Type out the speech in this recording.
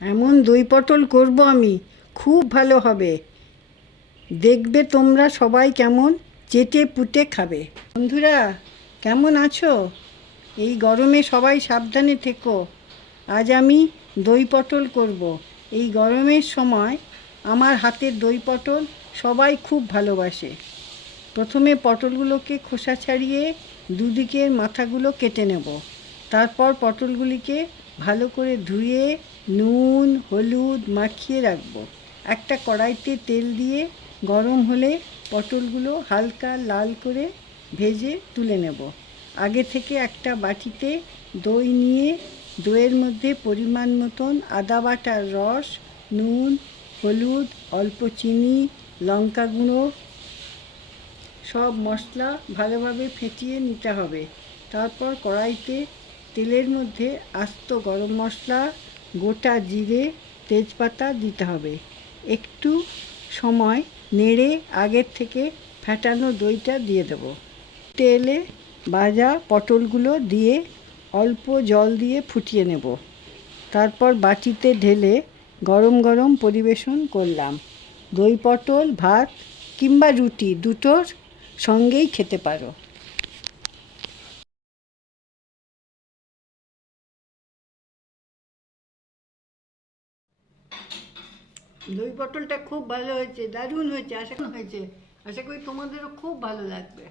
এমন দই পটল করব আমি, খুব ভালো হবে। দেখবে তোমরা সবাই কেমন চেটে পুটে খাবে। বন্ধুরা, কেমন আছো? এই গরমে সবাই সাবধানে থেকো। আজ আমি দই পটল করব। এই গরমের সময় আমার হাতের দই পটল সবাই খুব ভালোবাসে। প্রথমে পটলগুলোকে খোসা ছাড়িয়ে দুদিকের মাথাগুলো কেটে নেব। তারপর পটলগুলিকে ভালো করে ধুয়ে নুন হলুদ মাখিয়ে রাখবো। একটা কড়াইতে তেল দিয়ে গরম হলে পটলগুলো হালকা লাল করে ভেজে তুলে নেব। আগে থেকে একটা বাটিতে দই নিয়ে দইয়ের মধ্যে পরিমাণ মতন আদা বাটার রস, নুন, হলুদ, অল্প চিনি, লঙ্কা গুঁড়ো সব মশলা ভালোভাবে ফেটিয়ে নিতে হবে। তারপর কড়াইতে তেলের মধ্যে আস্ত গরম মশলা, গোটা জিরে, তেজপাতা দিতে হবে। একটু সময় নেড়ে আগের থেকে ফেটানো দইটা দিয়ে দেব। তেলে ভাজা পটলগুলো দিয়ে অল্প জল দিয়ে ফুটিয়ে নেব। তারপর বাটিতে ঢেলে গরম গরম পরিবেশন করলাম। দই পটল ভাত কিংবা রুটি দুটোর সঙ্গেই খেতে পারো। দই পটলটা খুব ভালো হয়েছে, দারুণ হয়েছে, আশা করি তোমাদেরও খুব ভালো লাগবে।